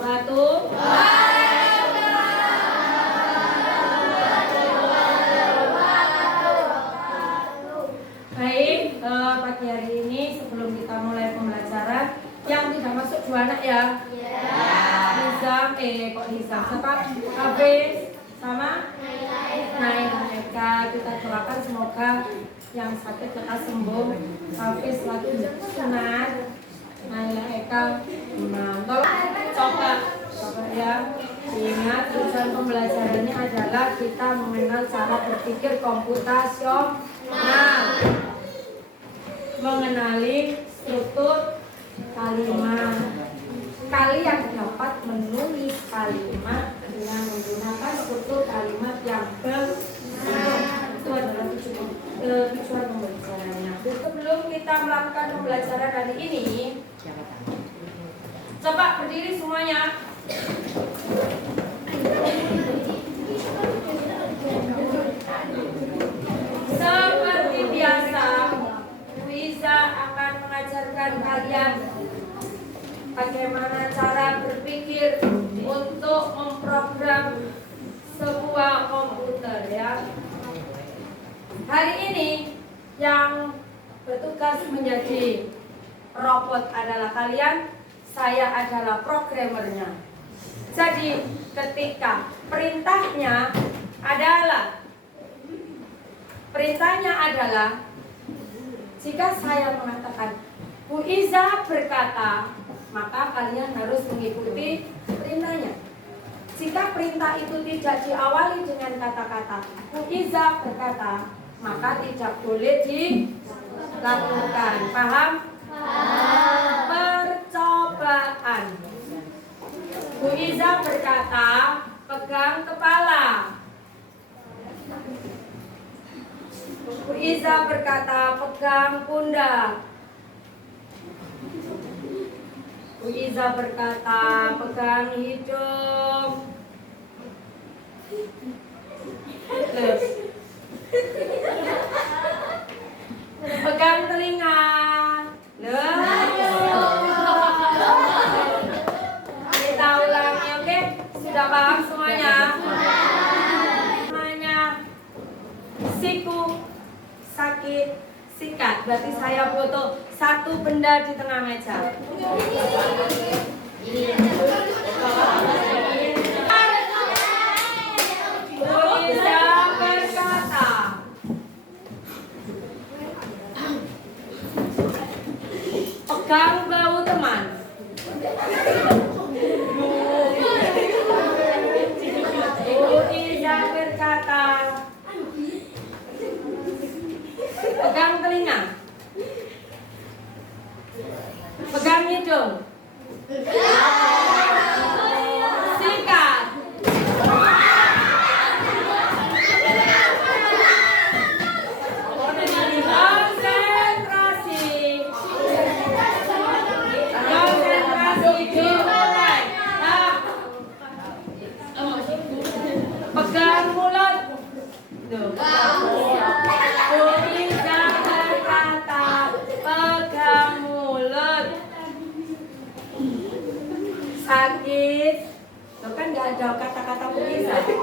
wabarakatuh. Baik, pagi hari ini sebelum kita mulai pembelajaran, yang tidak masuk 2 anak ya? Hizam, kok Hizam? Siapa? Hafiz sama? Naila Eka. Kita doakan semoga yang sakit lekas sembuh. Hafiz lagi sunat, Naila Eka imam. Coba ya. Ingat tujuan pembelajarannya adalah kita mengenal cara berpikir komputasional, mengenali struktur kalimat. Kalian dapat menulis kalimat dengan menggunakan struktur kalimat yang benar. Itu adalah tujuan pembelajarannya. Sebelum kita melakukan pembelajaran hari ini, coba berdiri semuanya. Seperti biasa, Wiza akan mengajarkan kalian bagaimana cara berpikir untuk memprogram sebuah komputer ya. Hari ini yang bertugas menjadi robot adalah kalian, saya adalah programmernya. Jadi ketika perintahnya adalah jika saya mengatakan Bu Iza berkata, maka kalian harus mengikuti perintahnya. Jika perintah itu tidak diawali dengan kata-kata Bu Iza berkata, maka tidak boleh dilakukan. Paham? Percobaan. Bu Iza berkata, pegang kepala. Bu Iza berkata, pegang pundak. Bu Iza berkata, pegang hidung. Pegang telinga. Kita ulangi, oke? Sudah paham semuanya? Semuanya. Siku, sakit, sikat. Berarti saya foto satu benda di tengah meja. Bu Iza berkata, pegang bau teman. Bu Iza berkata, pegang telinga. Pegang hidung. Sikat. Konsentrasi. Konsentrasi dimulai. Pegang mulut. Bu Iza berkata, pegang mulut. Sakit. Loh kan gak ada kata-kata Bu Iza. Bu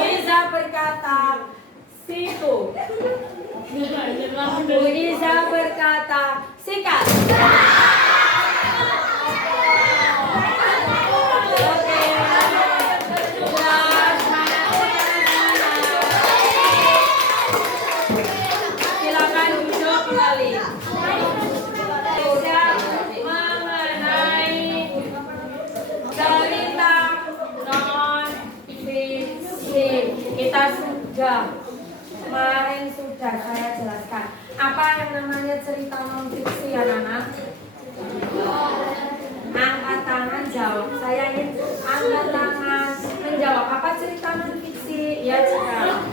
Iza berkata, siku. Bu Iza berkata, sikat. Oke. Silakan duduk kembali. Sudah mengenai cerita non-fiksi. Kita sudah kemarin sudah saya jelaskan apa yang namanya cerita non-fiksi ya Nana. Angkat tangan jawab. Saya ingin angkat tangan menjawab apa cerita non-fiksi ya sekarang.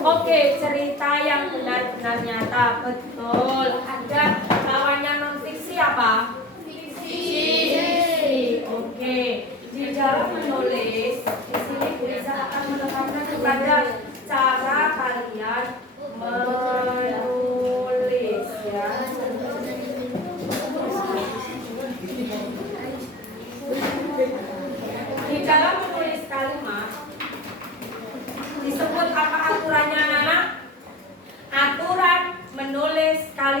Oke, cerita yang benar-benar nyata, betul. Ada lawannya non-fiksi apa? Fiksi. Oke, di dalam menulis, di sini Bu Iza akan menekankan kepada cara kalian menulis ya.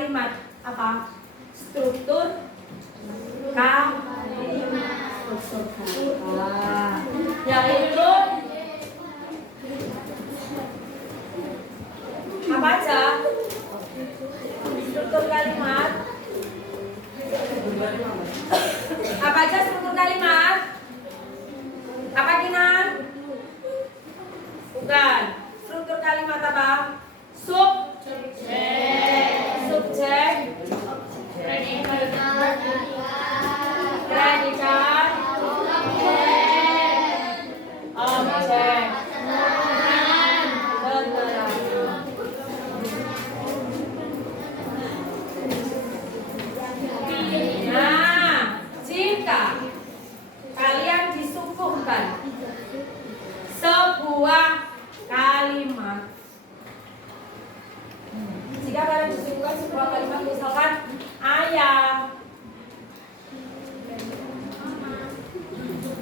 kalimat apa? Struktur kalimat. Yaitu apa aja? Struktur kalimat. Apa aja struktur kalimat? Apa Kinan? Bukan. Struktur kalimat apa? Subjek, predikat, objek, keterangan. Nah, jika kalian disuguhkan sebuah kalimat, jika kalian disuguhkan sebuah kalimat, misalkan ayah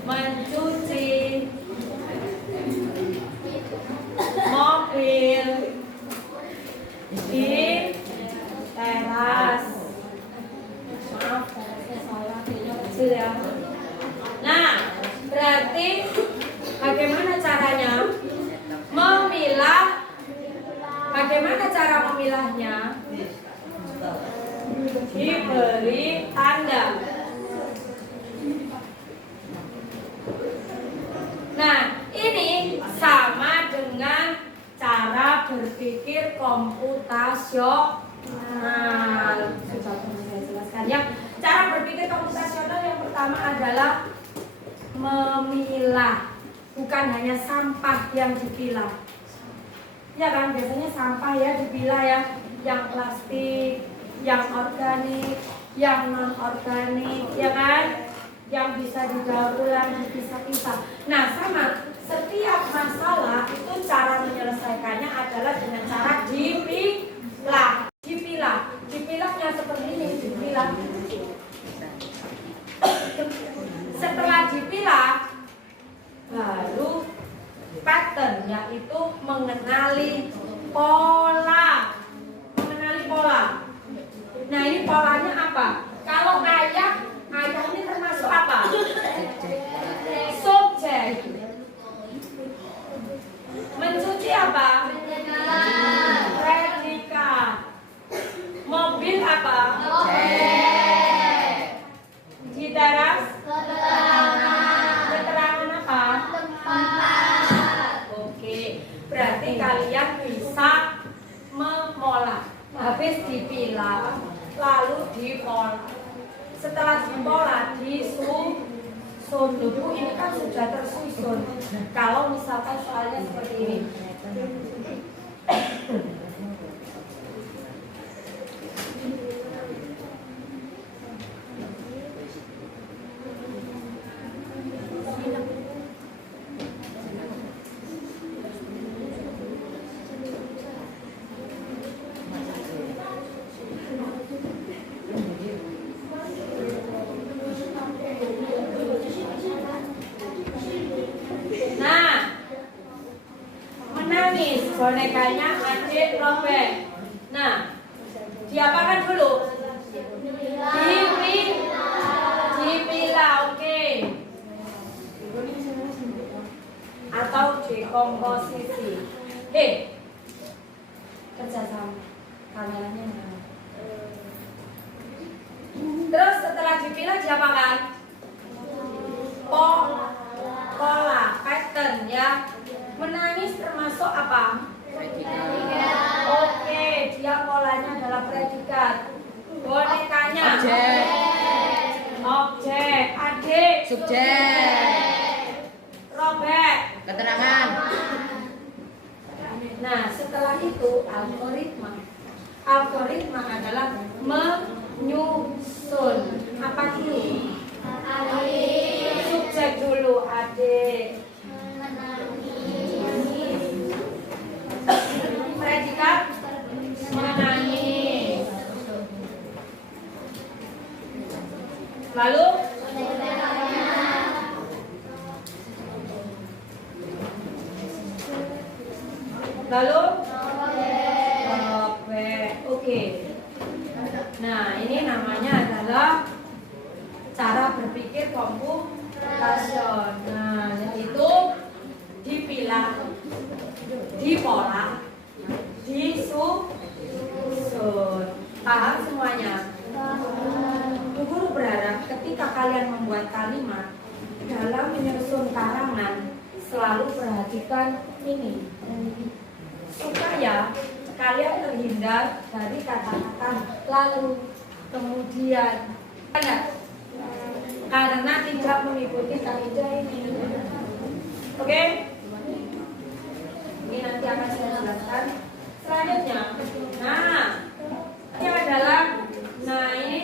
mencuci mobil di teras. Maaf, terasnya salah, kayaknya kecil ya. Nah, berarti bagaimana caranya memilah? Bagaimana cara memilahnya? Diberi tanda. Nah, ini sama dengan cara berpikir komputasional. Sudah saya jelaskan ya. Cara berpikir komputasional yang pertama adalah memilah, bukan hanya sampah yang dipilah. Ya kan, biasanya sampah ya dipilah ya, yang plastik, yang organik, yang non organik, ya kan, yang bisa didaur ulang, dipisah-pisah. Nah, sama setiap masalah itu cara menyelesaikannya adalah dengan cara dipilah. Dipilahnya seperti ini, dipilah. Setelah dipilah, baru pattern, yaitu mengenali pola. Nah, ini polanya apa? Kalau ayah ini termasuk apa? Subjek. Mencuci apa? Predikat. Mobil apa? Di teras? Keterangan apa? Oke, berarti kalian bisa memolah. Habis dipilah, lalu dipola. Setelah dipola, disusun. Bu, ini kan sudah tersusun. Kalau misalkan soalnya seperti ini. Bonekanya adik robek. Nah, diapakan dulu? Dipilah, oke. Atau dekomposisi. Kerjasama. Kameranya mana? Terus setelah dipilah diapakan? Pola, pattern ya. Menangis termasuk apa? Predikat. Oke, dia polanya adalah predikat. Bonekanya objek. Adik subjek. Robek keterangan. Nah, setelah itu algoritma adalah menyusun. Apa dulu? Subjek dulu, adik. Predikat menangis. Lalu robek. Oke. Nah, ini namanya adalah cara berpikir komputasion. Nah, yaitu dipilah, dipola, disusun. Paham semuanya? Bu Guru berharap ketika kalian membuat kalimat dalam menyusun karangan selalu perhatikan ini supaya kalian terhindar dari kata-kata lalu, kemudian, karena tidak mengikuti kaidah ini. Oke? Ini nanti akan saya jelaskan. Selanjutnya, nah, ini adalah, ini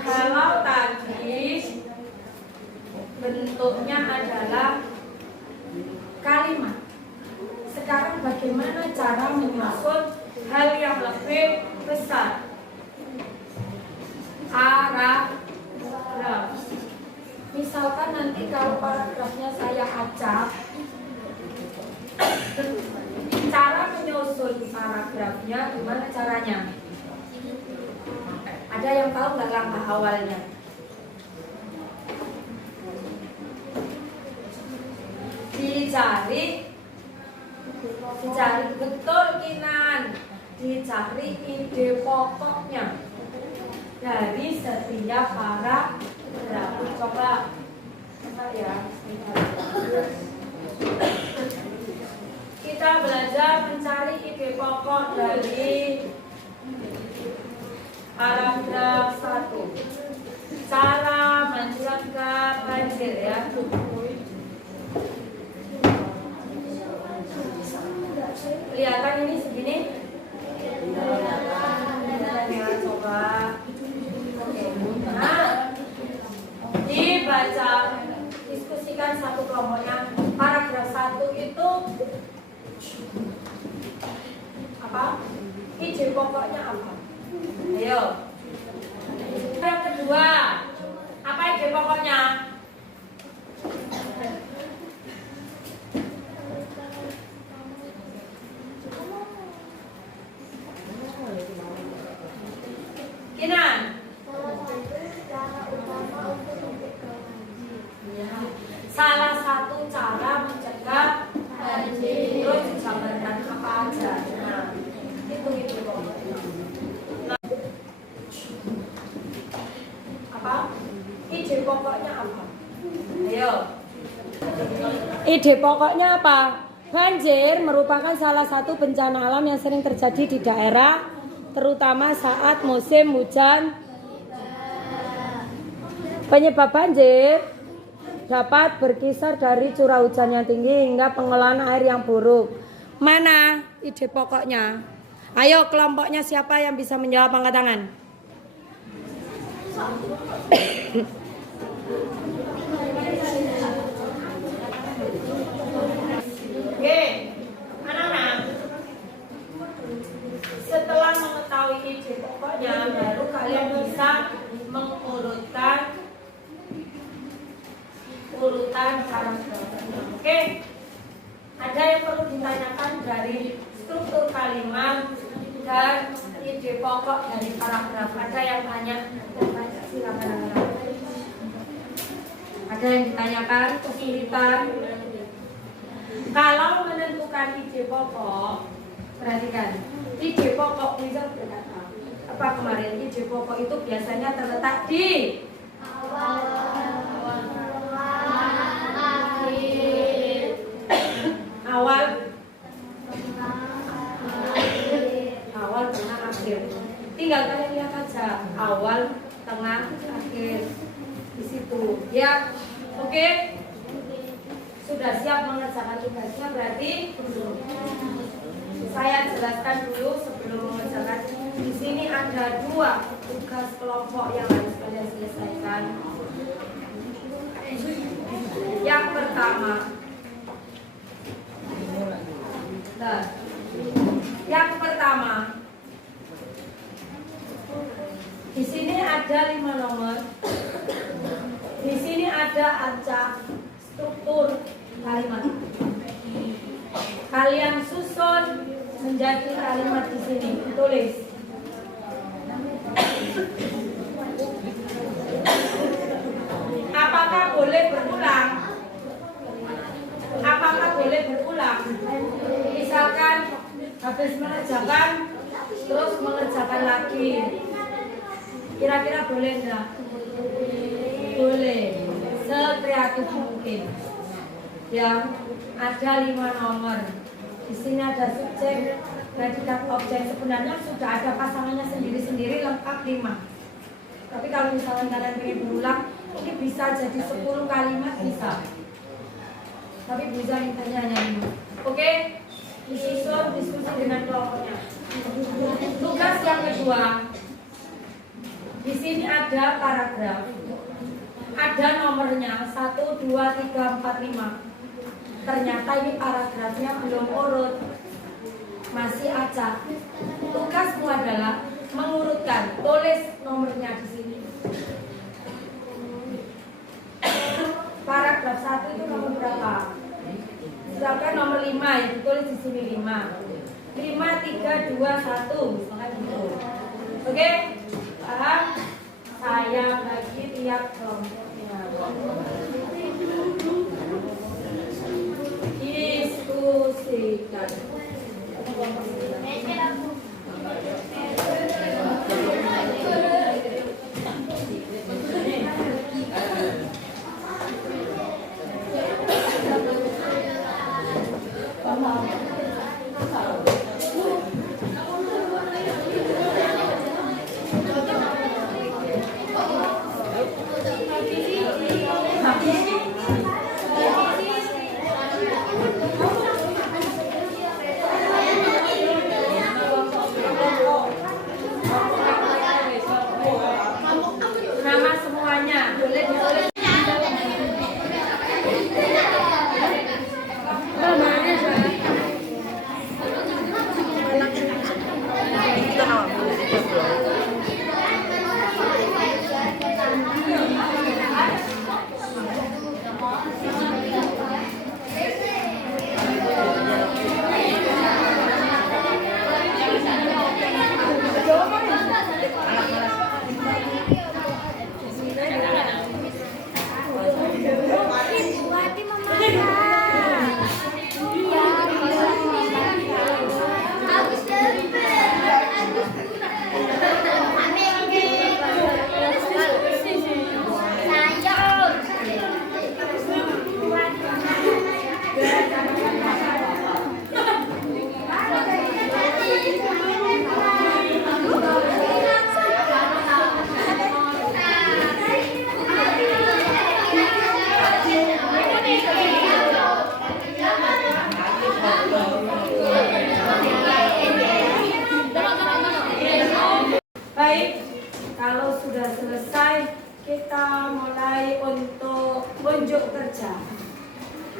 kalau tadi bentuknya adalah kalimat. Sekarang bagaimana cara menyusun hal yang lebih besar? Paragraf. Misalkan nanti kalau paragrafnya saya acak, cara menyusun paragrafnya gimana caranya? Ada yang tahu nggak langkah awalnya? Dicari betul Kinan, dicari ide pokoknya dari setiap paragraf. Coba ya, kita belajar mencari ide pokok dari paragraf 1. Cara mencegah banjir ya. Kelihatan ini segini? Ya, coba. Nah, dibaca, diskusikan satu kelompoknya. Paragraf 1 itu apa? Ide pokoknya apa? Ayo. Yang kedua, apa ide pokoknya? Kinan. Salah satu cara mencegah banjir. Terus dijabarkan apa aja? Nah, itu apa? Ide pokoknya apa? Ayo. Ide pokoknya apa? Banjir merupakan salah satu bencana alam yang sering terjadi di daerah, terutama saat musim hujan. Penyebab banjir dapat berkisar dari curah hujan yang tinggi hingga pengolahan air yang buruk. Mana ide pokoknya? Ayo, kelompoknya siapa yang bisa menjawab, angkat tangan. Oke, anak-anak. Setelah mengetahui ide pokoknya, baru kalian bisa mengurutkan paragraf. Oke, ada yang perlu ditanyakan dari struktur kalimat dan ide pokok dari paragraf. Ada yang tanya? Silakan. Ada yang ditanyakan? Kesulitan? Kalau menentukan ide pokok, perhatikan. Ide pokok bisa berkata apa kemarin? Ide pokok itu biasanya terletak di awal, tengah, akhir. Tinggal kalian lihat aja awal, tengah, akhir di situ. Ya, oke. Sudah siap mengerjakan tugasnya berarti? Saya jelaskan dulu sebelum mengerjakan. Di sini ada 2 tugas kelompok yang harus kalian selesaikan. Yang pertama, di sini ada 5 nomor. Di sini ada acak struktur kalimat. Kalian susun menjadi kalimat di sini. Tulis. Apakah boleh berulang? Apakah boleh berulang? Misalkan habis mengerjakan terus mengerjakan lagi. Kira-kira boleh enggak? Boleh. Sekreatif mungkin. Yang ada 5 nomor. Di sini ada subjek, predikat, objek. Sebenarnya sudah ada pasangannya sendiri-sendiri lengkap 5. Tapi kalau misalnya kalian ingin berulang, ini bisa jadi 10 kalimat bisa. Tapi bisa intinya hanya 5. Oke? Disusun diskusi dengan kelompoknya. Tugas yang kedua. Di sini ada paragraf. Ada nomornya 1, 2, 3, 4, 5. Ternyata ini paragrafnya belum urut. Masih acak. Tugasmu adalah mengurutkan. Tulis nomornya di sini. Paragraf 1 itu nomor berapa? Misalkan nomor 5 ya, ditulis di sini 5. 5, 3, 2, 1. Misalkan gitu. Oke? Paham? Saya bagi tiap kelompoknya. Diskusikan. Nama semuanya boleh ditulis. Baik, kalau sudah selesai, kita mulai untuk unjuk kerja.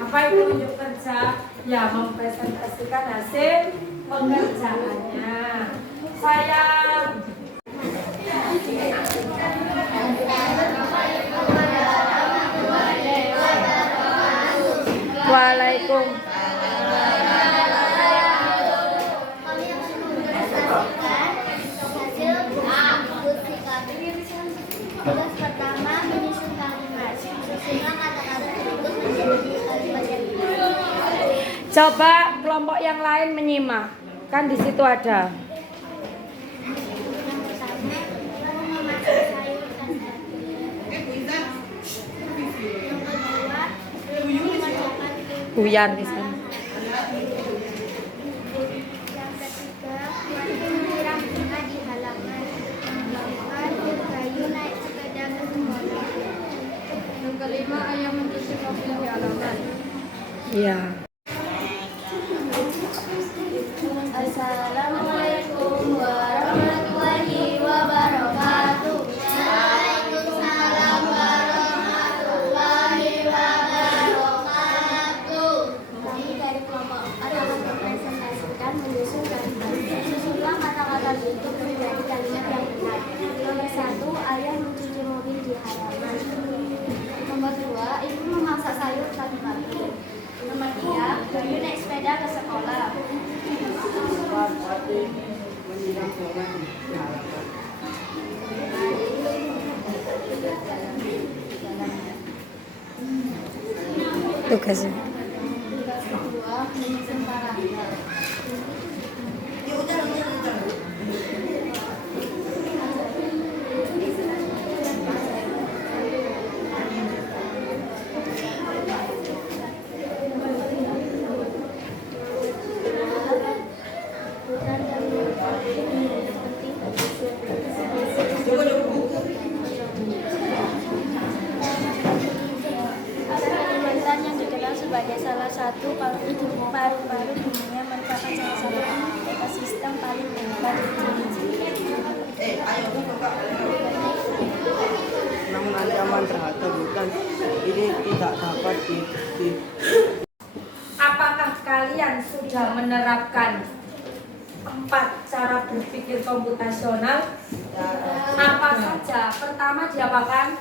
Apa itu unjuk kerja? Ya, mempresentasikan hasil pengerjaannya. Saya Waalaikumsalam. Tugas pertama menyusun kalimat. Susunlah kata-kata tersebut menjadi kalimat yang benar. Coba kelompok yang lain menyimak. Kan di situ ada. Yang pertama, memasak sayur dan daging. Yang kedua, mengerjakan Buyan di sana. Yang ketiga, menyiram bunga di halaman. Yang keempat, Bayu naik sepeda ke sekolah. Yang kelima, ayah mencuci mobil di halaman. Iya. Assalamualaikum warahmatullahi wabarakatuh. Waalaikumsalam warahmatullahi wabarakatuh. Kami dari kelompok 4 akan mempresentasikan menyusun kalimat. Susunlah kata-kata berikut menjadi kalimat yang benar. Nomor 1, ayah mencuci mobil di halaman. Nomor 2, ibu memasak sayur tadi pagi. Nomor 3, Bayu naik sepeda ke sekolah. tugasnya. Tugas kedua, menyusun paragraf. Bukan dan penting bagi Kalimantan yang dikenal sebagai salah satu paru-paru dunia merupakan salah satu ekosistem paling hebat di dunia. Namun ancaman terhadap hutan ini tidak dapat Apakah kalian sudah menerapkan 4 cara berpikir komputasional? Apa saja? Pertama diapakan?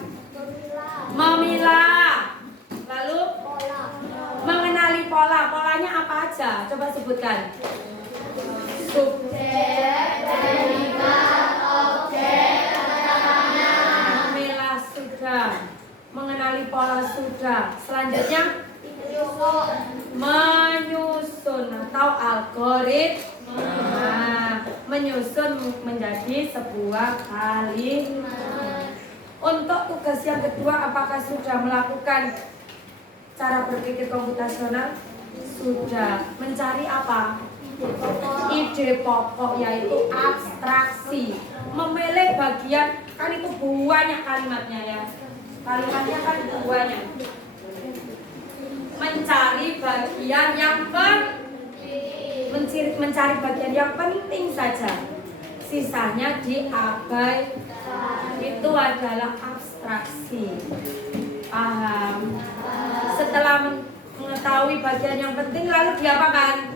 Memilah. Lalu mengenali pola. Polanya apa aja? Coba sebutkan. Subjek, predikat, objek, memilah sudah. Mengenali pola sudah. Selanjutnya menyusun atau algoritma. Menyusun menjadi sebuah kalimat. Untuk tugas yang kedua, apakah sudah melakukan cara berpikir komputasional? Sudah. Mencari apa? Ide pokok, yaitu abstraksi. Memilih bagian, kan itu banyak kalimatnya ya. Kalimatnya kan banyak. Mencari bagian yang mencari bagian yang penting saja. Sisanya diabaikan. Itu adalah abstraksi. Paham? Setelah mengetahui bagian yang penting, lalu diapakan?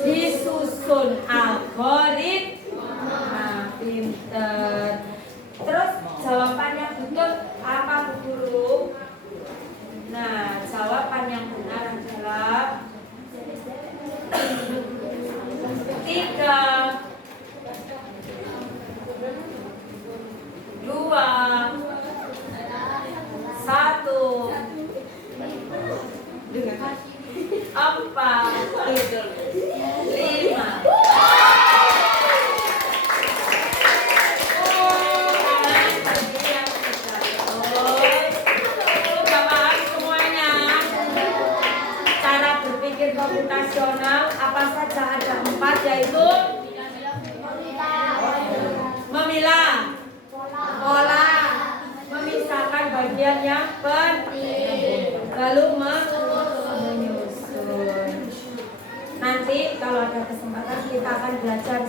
Disusun algoritma. Pinter. Terus jawaban yang betul apa, Bu Guru? Nah, jawaban yang benar adalah 3, 2, 1, 4, 5. Komputasional apa saja? Ada 4, yaitu memilah, pola, memisahkan bagian yang penting, lalu menyusun. Nanti kalau ada kesempatan kita akan belajar